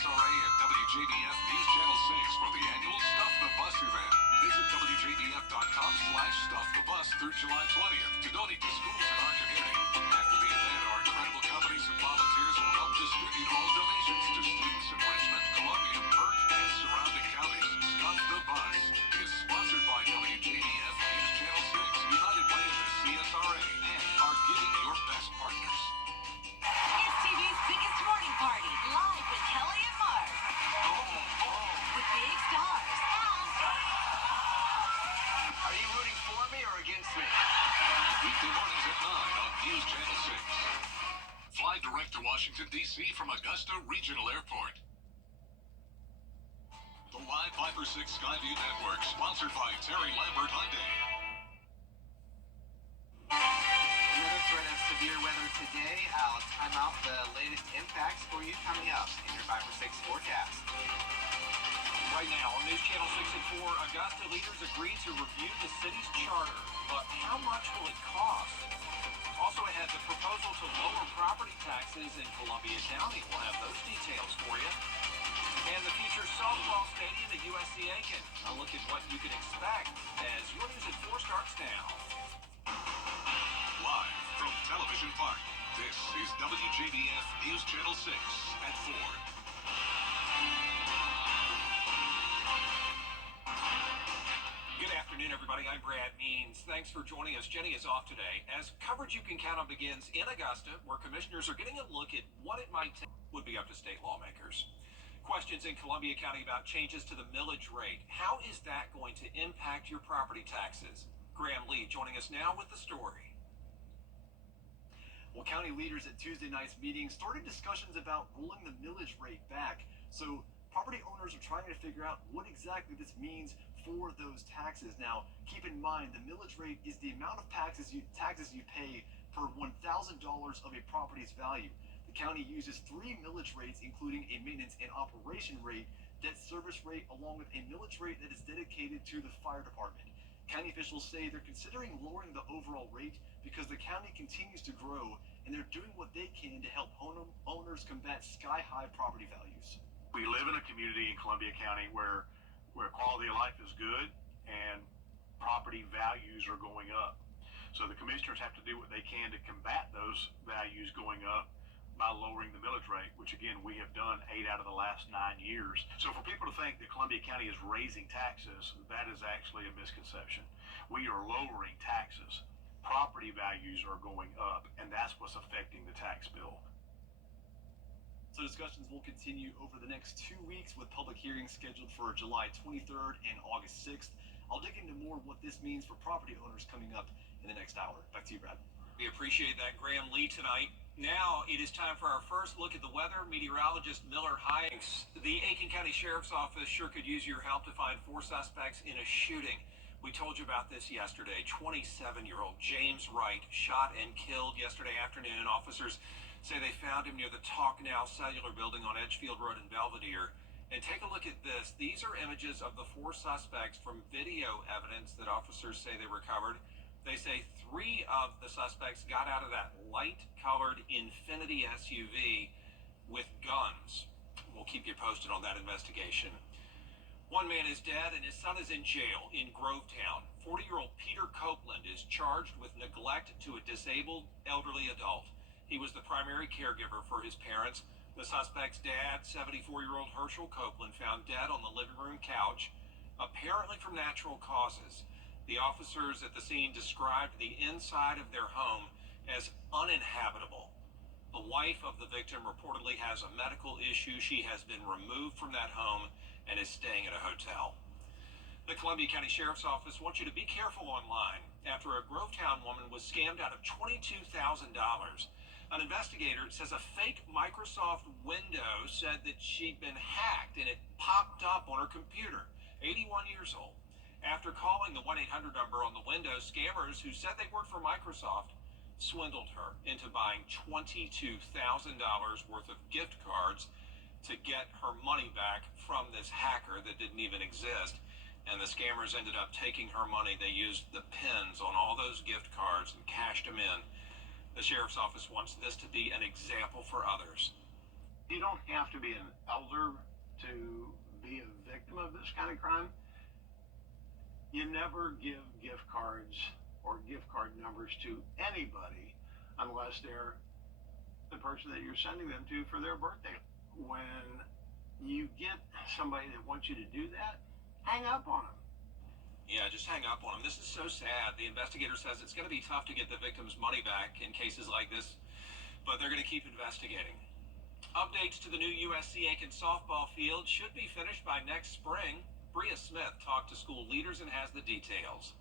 CSRA and WJBF News Channel 6 for the annual Stuff the Bus event. Visit WJBF.com/StuffTheBus through July 20th to donate to schools in our community. After the event, our incredible companies and volunteers will help distribute all donations to students in Richmond, Columbia, Burke, and surrounding counties. Stuff the Bus is sponsored by WJBF News Channel 6, United Way of the CSRA, and our Giving Your Best partners. It's TV's biggest morning party, live with Kelly and Mark. With big stars and... Are you rooting for me or against me? Weekday mornings at 9 on News Channel 6. Fly direct to Washington, D.C. from Augusta Regional Airport. The Live 5 for 6 Skyview Network, sponsored by Terry Lambert Hyundai. Another threat of severe weather today. I'll time out the latest impacts for you coming up in your 5 for 6 forecast. Right now on News Channel 6 and 4, Augusta leaders agree to review the city's charter, but how much will it cost? Also ahead, the proposal to lower property taxes in Columbia County. We'll have those details for you. And the future softball stadium at USC-Aiken. A look at what you can expect as your News at 4 starts now. Live from Television Park, this is WJBF News Channel 6 at 4. Good afternoon, everybody. I'm Brad Means. Thanks for joining us. Jenny is off today, as coverage you can count on begins in Augusta, where commissioners are getting a look at what it might take. Would be up to state lawmakers. Questions in Columbia County about changes to the millage rate. How is that going to impact your property taxes? Graham Lee joining us now with the story. Well, county leaders at Tuesday night's meeting started discussions about rolling the millage rate back. So property owners are trying to figure out what exactly this means for those taxes. Now, keep in mind, the millage rate is the amount of taxes you pay per $1,000 of a property's value. The county uses 3 millage rates, including a maintenance and operation rate, debt service rate, along with a millage rate that is dedicated to the fire department. County officials say they're considering lowering the overall rate because the county continues to grow, and they're doing what they can to help owners combat sky-high property values. We live in a community in Columbia County where quality of life is good and property values are going up. So the commissioners have to do what they can to combat those values going up by lowering the millage rate, which again, we have done 8 out of the last 9 years. So for people to think that Columbia County is raising taxes, that is actually a misconception. We are lowering taxes. Property values are going up, and that's what's affecting the tax bill. So discussions will continue over the next 2 weeks, with public hearings scheduled for July 23rd and August 6th. I'll dig into more of what this means for property owners coming up in the next hour. Back to you, Brad. We appreciate that, Graham Lee, tonight. Now it is time for our first look at the weather. Meteorologist Miller Hikes. The Aiken County Sheriff's Office sure could use your help to find 4 suspects in a shooting. We told you about this yesterday. 27-year-old James Wright shot and killed yesterday afternoon. Officers say they found him near the Talk Now Cellular Building on Edgefield Road in Belvedere. And take a look at this. These are images of the 4 suspects from video evidence that officers say they recovered. They say 3 of the suspects got out of that light-colored Infiniti SUV with guns. We'll keep you posted on that investigation. One man is dead and his son is in jail in Grovetown. 40-year-old Peter Copeland is charged with neglect to a disabled elderly adult. He was the primary caregiver for his parents. The suspect's dad, 74-year-old Herschel Copeland, found dead on the living room couch, apparently from natural causes. The officers at the scene described the inside of their home as uninhabitable. The wife of the victim reportedly has a medical issue. She has been removed from that home and is staying at a hotel. The Columbia County Sheriff's Office wants you to be careful online after a Grovetown woman was scammed out of $22,000. An investigator says a fake Microsoft Windows said that she'd been hacked and it popped up on her computer. 81 years old. After calling the 1-800 number on the Windows, scammers who said they worked for Microsoft swindled her into buying $22,000 worth of gift cards to get her money back from this hacker that didn't even exist. And the scammers ended up taking her money. They used the pins on all those gift cards and cashed them in. The Sheriff's Office wants this to be an example for others. You don't have to be an elder to be a victim of this kind of crime. You never give gift cards or gift card numbers to anybody unless they're the person that you're sending them to for their birthday. When you get somebody that wants you to do that, hang up on them. Yeah, just hang up on them. This is so sad. The investigator says it's going to be tough to get the victim's money back in cases like this, but they're going to keep investigating. Updates to the new USC Aiken softball field should be finished by next spring. Bria Smith talked to school leaders and has the details.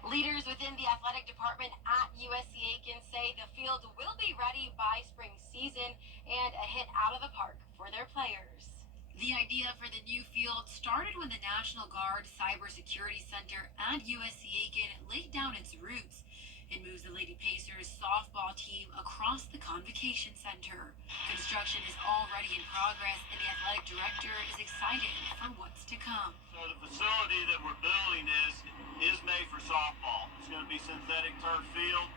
Leaders within the athletic department at USC Aiken say the field will be ready by spring season and a hit out of the park for their players. The idea for the new field started when the National Guard Cybersecurity Center at USC Aiken laid down its roots. It moves the Lady Pacers softball team across the Convocation Center. Construction is already in progress, and the athletic director is excited for what's to come. So the facility that we're building is made for softball. It's going to be synthetic turf field.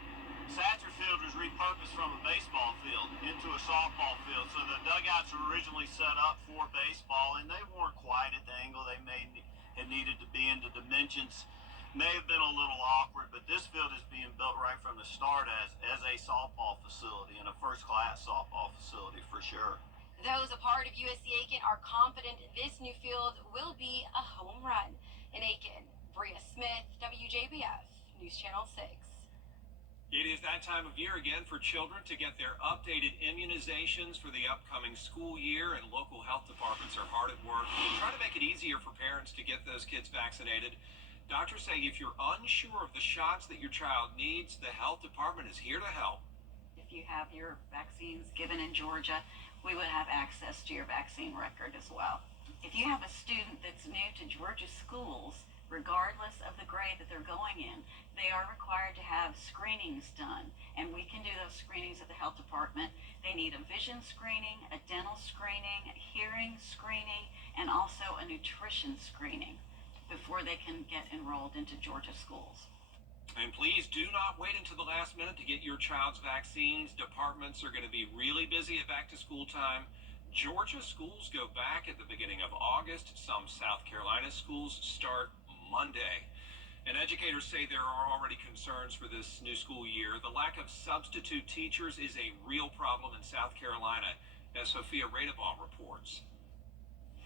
Satcher Field was repurposed from a baseball field into a softball field. So the dugouts were originally set up for baseball, and they weren't quite at the angle they had needed to be in. The dimensions may have been a little awkward, but this field is being built right from the start as a softball facility and a first-class softball facility for sure. Those a part of USC Aiken are confident this new field will be a home run. In Aiken, Bria Smith, WJBF, News Channel 6. It is that time of year again for children to get their updated immunizations for the upcoming school year, and local health departments are hard at work trying to make it easier for parents to get those kids vaccinated. Doctors say if you're unsure of the shots that your child needs, the health department is here to help. If you have your vaccines given in Georgia, we would have access to your vaccine record as well. If you have a student that's new to Georgia schools, regardless of the grade that they're going in, they are required to have screenings done, and we can do those screenings at the health department. They need a vision screening, a dental screening, a hearing screening, and also a nutrition screening before they can get enrolled into Georgia schools. And please do not wait until the last minute to get your child's vaccines. Departments are going to be really busy at back to school time. Georgia schools go back at the beginning of August. Some South Carolina schools start Monday. And educators say there are already concerns for this new school year. The lack of substitute teachers is a real problem in South Carolina, as Sophia Radeball reports.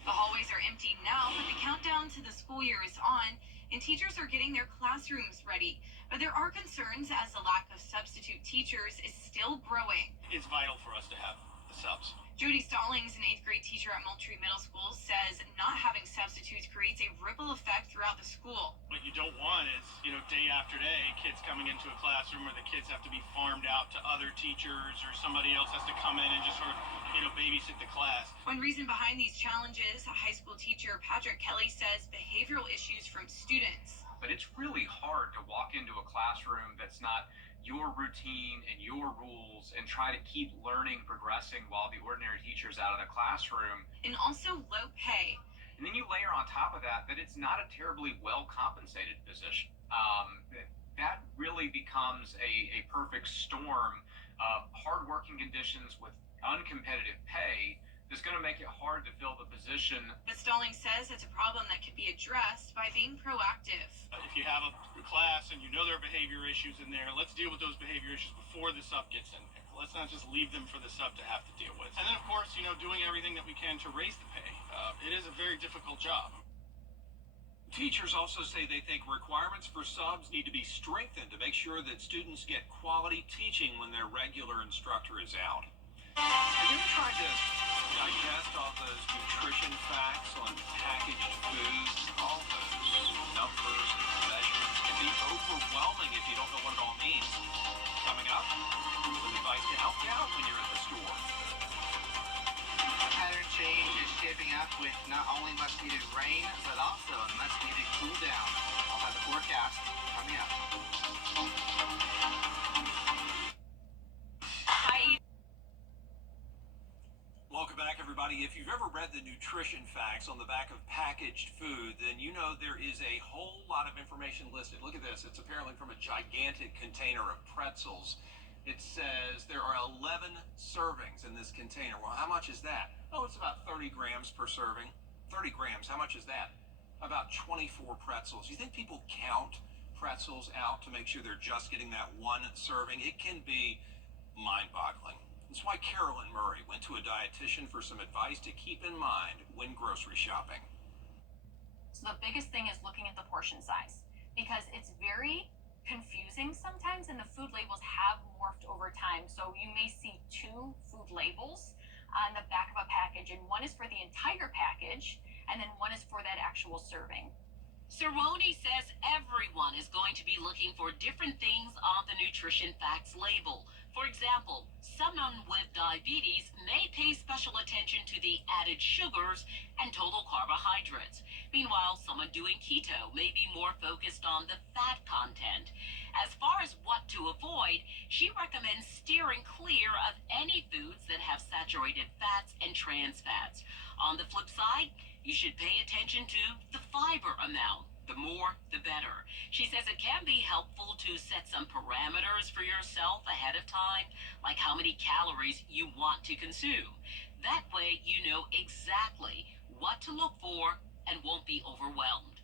The hallways are empty now, but the countdown to the school year is on, and teachers are getting their classrooms ready. But there are concerns as the lack of substitute teachers is still growing. It's vital for us to have the subs. Jody Stallings, an 8th grade teacher at Moultrie Middle School, says not having substitutes creates a ripple effect throughout the school. What you don't want is, day after day, kids coming into a classroom where the kids have to be farmed out to other teachers, or somebody else has to come in and just sort of, babysit the class. One reason behind these challenges, high school teacher Patrick Kelly says behavioral issues from students. But it's really hard to walk into a classroom that's not your routine and your rules and try to keep learning, progressing while the ordinary teacher's out of the classroom. And also low pay. And then you layer on top of that it's not a terribly well compensated position. That really becomes a perfect storm of hard working conditions with uncompetitive pay that's going to make it hard to fill the position. But Stallings says it's a problem that can be addressed by being proactive. If you have a class and there are behavior issues in there, let's deal with those behavior issues before the sub gets in there. Let's not just leave them for the sub to have to deal with. And then, of course, doing everything that we can to raise the pay. It is a very difficult job. Teachers also say they think requirements for subs need to be strengthened to make sure that students get quality teaching when their regular instructor is out. Have you ever tried to digest all those nutrition facts on packaged foods? All those numbers and measurements can be overwhelming if you don't know what it all means. Coming up, with advice to help you out when you're at the store. Pattern change is shaping up with not only much needed rain, but also a much needed cool down. I'll have the forecast coming up. Welcome back, everybody. If you've ever read the nutrition facts on the back of packaged food, then you know there is a whole lot of information listed. Look at this. It's apparently from a gigantic container of pretzels. It says there are 11 servings in this container. Well, how much is that? Oh, it's about 30 grams per serving. 30 grams, how much is that? About 24 pretzels. You think people count pretzels out to make sure they're just getting that one serving? It can be mind-boggling. That's why Carolyn Murray went to a dietitian for some advice to keep in mind when grocery shopping. So the biggest thing is looking at the portion size, because it's very confusing sometimes, and the food labels have morphed over time. So you may see two food labels on the back of a package, and one is for the entire package, and then one is for that actual serving. Cerrone says everyone is going to be looking for different things on the nutrition facts label. For example, someone with diabetes may pay special attention to the added sugars and total carbohydrates. Meanwhile, someone doing keto may be more focused on the fat content. As far as what to avoid, she recommends steering clear of any foods that have saturated fats and trans fats. On the flip side, you should pay attention to the fiber amount. The more, the better. She says it can be helpful to set some parameters for yourself ahead of time, like how many calories you want to consume. That way, you know exactly what to look for and won't be overwhelmed.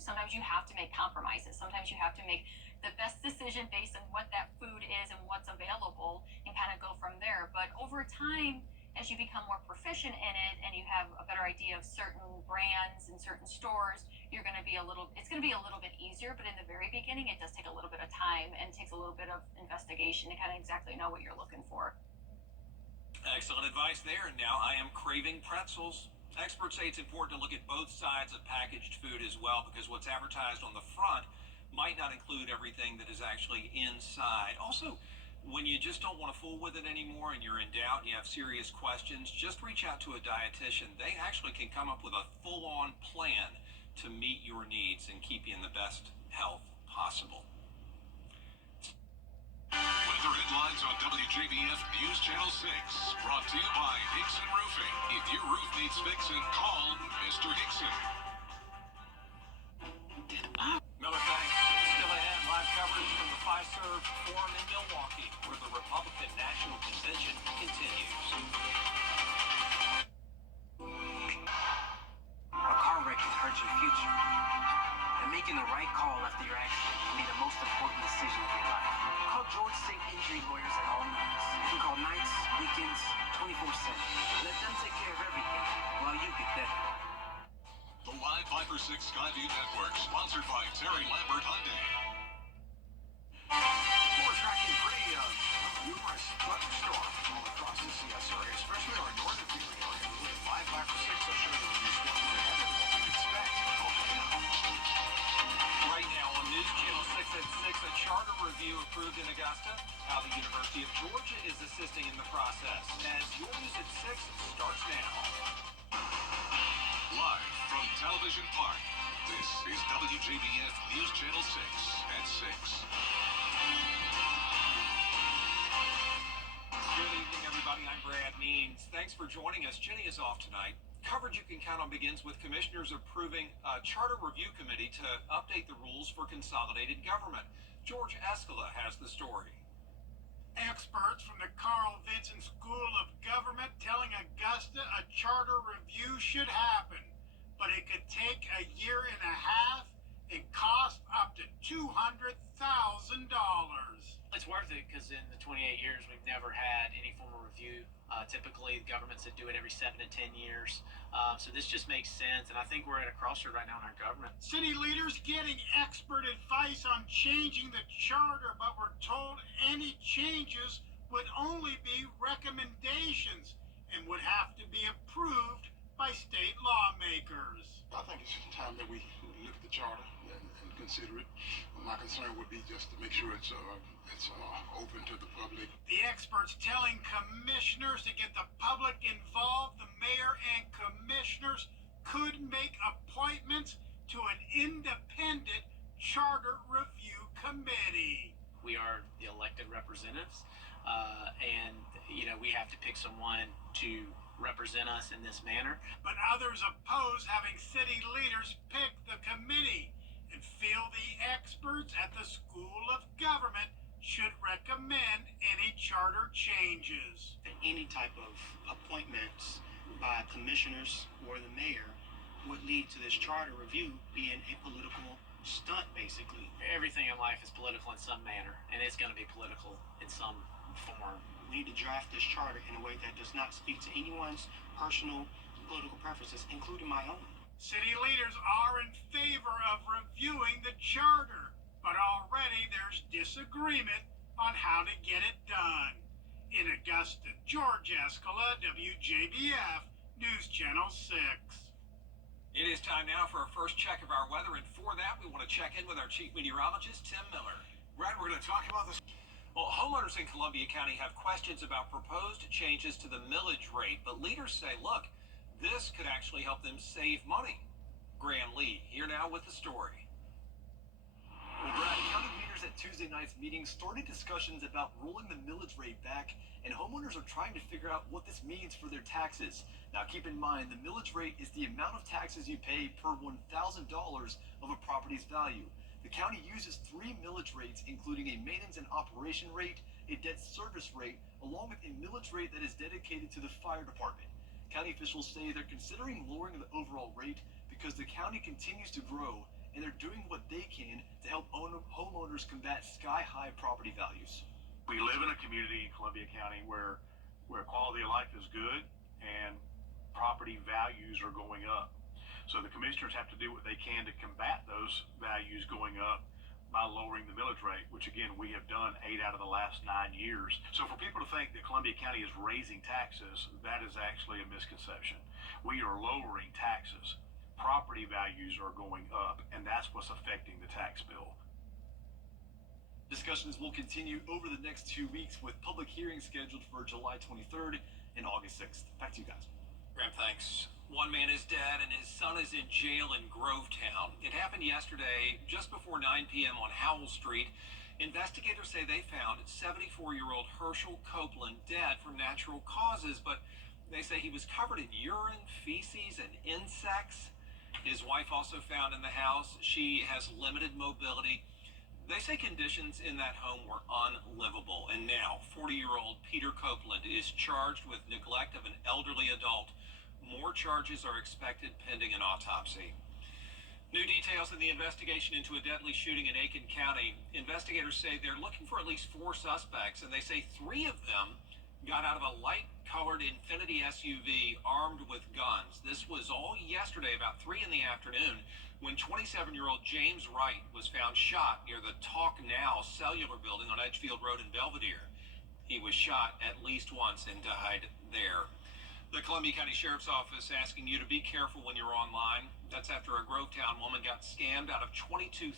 Sometimes you have to make compromises. Sometimes you have to make the best decision based on what that food is and what's available and kind of go from there. But over time, as you become more proficient in it and you have a better idea of certain brands and certain stores, it's going to be a little bit easier. But in the very beginning, it does take a little bit of time and takes a little bit of investigation to kind of exactly know what you're looking for. Excellent advice there. And now I am craving pretzels. Experts say it's important to look at both sides of packaged food as well, because what's advertised on the front might not include everything that is actually inside. Also, when you just don't want to fool with it anymore and you're in doubt and you have serious questions, just reach out to a dietitian. They actually can come up with a full-on plan to meet your needs and keep you in the best health possible. Weather headlines on WJBF News Channel 6. Brought to you by Hickson Roofing. If your roof needs fixing, call Mr. Hickson. Miller, thanks. Still ahead, live coverage from the Fiserv Forum in Milwaukee, where the Republican National Convention continues. A car wreck can hurt your future. And making the right call after your accident can be the most important decision of your life. Call George Sink Injury Lawyers at all nights. You can call nights, weekends, 24/7. Let them take care of everything while you get better. The Live Viper 6 Skyview Network, sponsored by Terry Lambert Hyundai. We're tracking pretty numerous thunderstorms all across the CS area, especially our northern viewing area. Look at Live Viper 6, I'll show you the review storms ahead and what we expect. Right now on News Channel 6 at 6, a charter review approved in Augusta. How the University of Georgia is assisting in the process. As your News at 6 starts now. Live from Television Park, this is WJBF News Channel 6 at 6. Good evening, everybody. I'm Brad Means. Thanks for joining us. Jenny is off tonight. Coverage you can count on begins with commissioners approving a charter review committee to update the rules for consolidated government. George Escala has the story. Experts from the Carl Vinson School of Government telling Augusta a charter review should happen, but it could take a year and a half and cost up to $200,000. It's worth it because in the 28 years we've never had any form of review. Typically, governments that do it every 7 to 10 years. So this just makes sense, and I think we're at a crossroad right now in our government. City leaders getting expert advice on changing the charter, but we're told any changes would only be recommendations and would have to be approved by state lawmakers. I think it's time that we look at the charter and consider it. My concern would be just to make sure it's open to the public. The experts telling commissioners to get the public involved. The mayor and commissioners could make appointments to an independent charter review committee. We are the elected representatives, and we have to pick someone to represent us in this manner. But others oppose having city leaders pick the committee and feel the experts at the School of Government should recommend any charter changes. Any type of appointments by commissioners or the mayor would lead to this charter review being a political stunt, basically. Everything in life is political in some manner, and it's going to be political in some form. We need to draft this charter in a way that does not speak to anyone's personal political preferences, including my own. City leaders are in favor of reviewing the charter, but already there's disagreement on how to get it done. In Augusta, George Escala, WJBF, News Channel 6. It is time now for our first check of our weather, and for that, we want to check in with our chief meteorologist, Tim Miller. Brad, we're going to talk about this. Well, homeowners in Columbia County have questions about proposed changes to the millage rate, but leaders say, look, this could actually help them save money. Graham Lee, here now with the story. Well, Brad, county leaders at Tuesday night's meeting started discussions about rolling the millage rate back, and homeowners are trying to figure out what this means for their taxes. Now, keep in mind, the millage rate is the amount of taxes you pay per $1,000 of a property's value. The county uses 3 millage rates, including a maintenance and operation rate, a debt service rate, along with a millage rate that is dedicated to the fire department. County officials say they're considering lowering the overall rate because the county continues to grow, and they're doing what they can to help homeowners combat sky-high property values. We live in a community in Columbia County where quality of life is good and property values are going up. So the commissioners have to do what they can to combat those values going up by lowering the millage rate, which again, we have done 8 out of the last 9 years. So for people to think that Columbia County is raising taxes, that is actually a misconception. We are lowering taxes. Property values are going up, and that's what's affecting the tax bill. Discussions will continue over the next 2 weeks, with public hearings scheduled for July 23rd and August 6th. Back to you guys. Graham, thanks. One man is dead and his son is in jail in Grovetown. It happened yesterday just before 9 p.m. on Howell Street. Investigators say they found 74-year-old Herschel Copeland dead from natural causes, but they say he was covered in urine, feces, and insects. His wife also found in the house. She has limited mobility. They say conditions in that home were unlivable. And now, 40-year-old Peter Copeland is charged with neglect of an elderly adult. More charges are expected pending an autopsy. New details in the investigation into a deadly shooting in Aiken County. Investigators say they're looking for at least 4 suspects, and they say 3 of them got out of a light-colored Infiniti SUV armed with guns. This was all yesterday about 3 in the afternoon when 27-year-old James Wright was found shot near the Talk Now cellular building on Edgefield Road in Belvedere. He was shot at least once and died there. The Columbia County Sheriff's Office asking you to be careful when you're online. That's after a Grovetown woman got scammed out of $22,000.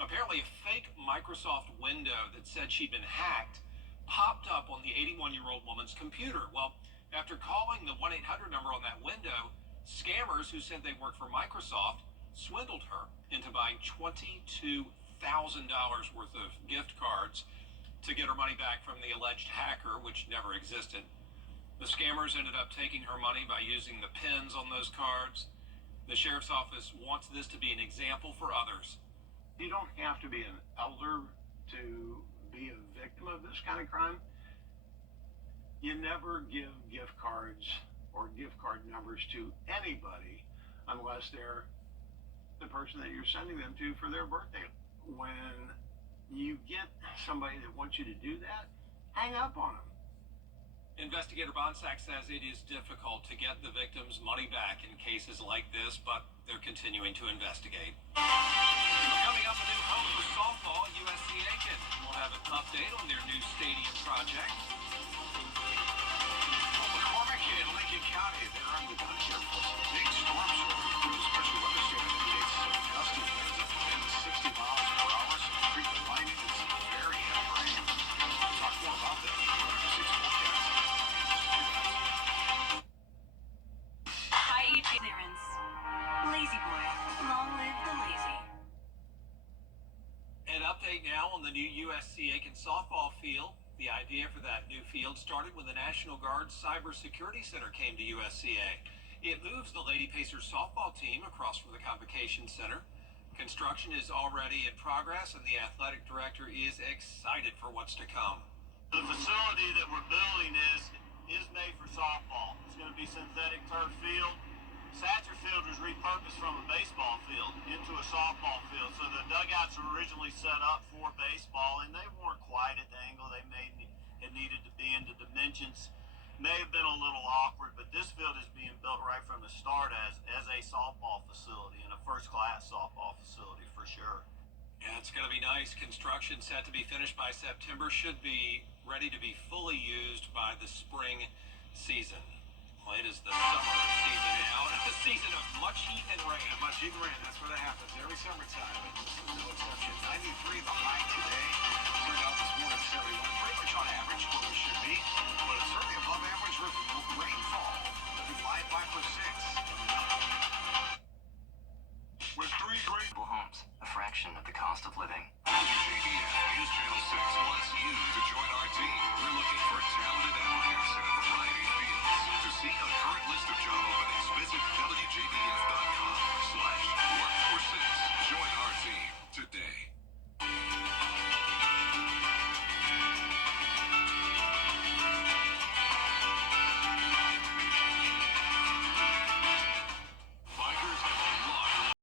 Apparently a fake Microsoft window that said she'd been hacked popped up on the 81-year-old woman's computer. Well, after calling the 1-800 number on that window, scammers who said they worked for Microsoft swindled her into buying $22,000 worth of gift cards to get her money back from the alleged hacker, which never existed. The scammers ended up taking her money by using the pins on those cards. The Sheriff's Office wants this to be an example for others. You don't have to be an elder to be a victim of this kind of crime. You never give gift cards or gift card numbers to anybody unless they're the person that you're sending them to for their birthday. When you get somebody that wants you to do that, hang up on them. Investigator Bonsack says it is difficult to get the victims' money back in cases like this, but they're continuing to investigate. Coming up, a new home for softball, USC Aiken. We'll have an update on their new stadium project. McCormick in Lincoln County, they're on the gun here for some big storms. Special weather center indicates some gusty winds up to 60 miles per hour. Some frequent lightning and some very heavy rain. We'll talk more about that in the 6 forecast. Clearance. Lazy boy. Long live the lazy. An update now on the new USC Aiken softball field. The idea for that new field started when the National Guard Cybersecurity Center came to USCA. It moves the Lady Pacers softball team across from the Convocation Center. Construction is already in progress, and the athletic director is excited for what's to come. The facility that we're building is made for softball. It's going to be synthetic turf field. Satcher Field was repurposed from a baseball field into a softball field. So the dugouts were originally set up for baseball, and they weren't quite at the angle they needed to be, and the dimensions may have been a little awkward, but this field is being built right from the start as a softball facility, and a first-class softball facility for sure. Yeah, it's going to be nice. Construction set to be finished by September. Should be ready to be fully used by the spring season. Well, it is the summer season now, a season of much heat and rain. And much heat and rain, that's what happens every summertime, and this is no exception. 93 the high today. Turned out this morning 71, pretty much on average for